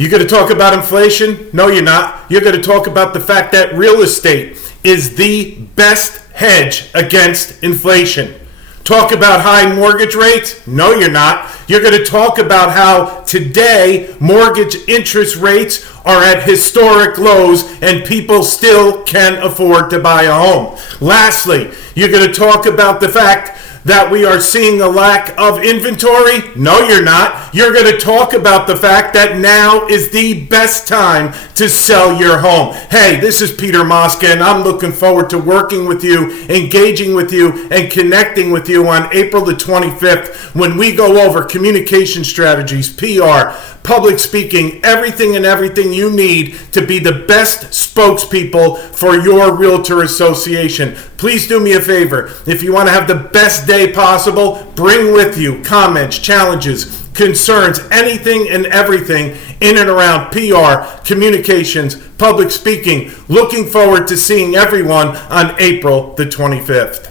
You're going to talk about inflation? No, you're not. You're going to talk about the fact that real estate is the best hedge against inflation. Talk about high mortgage rates? No, you're not. You're going to talk about how today mortgage interest rates are at historic lows and people still can afford to buy a home. Lastly, you're going to talk about the fact that we are seeing a lack of inventory? No, you're not. You're going to talk about the fact that now is the best time to sell your home. Hey, this is Peter Mosca, and I'm looking forward to working with you, engaging with you, and connecting with you on April the 25th when we go over communication strategies, PR, public speaking, everything you need to be the best spokespeople for your realtor association. Please do me a favor. If you want to have the best day possible, bring with you comments, challenges, concerns, anything and everything in and around PR, communications, public speaking. Looking forward to seeing everyone on April the 25th.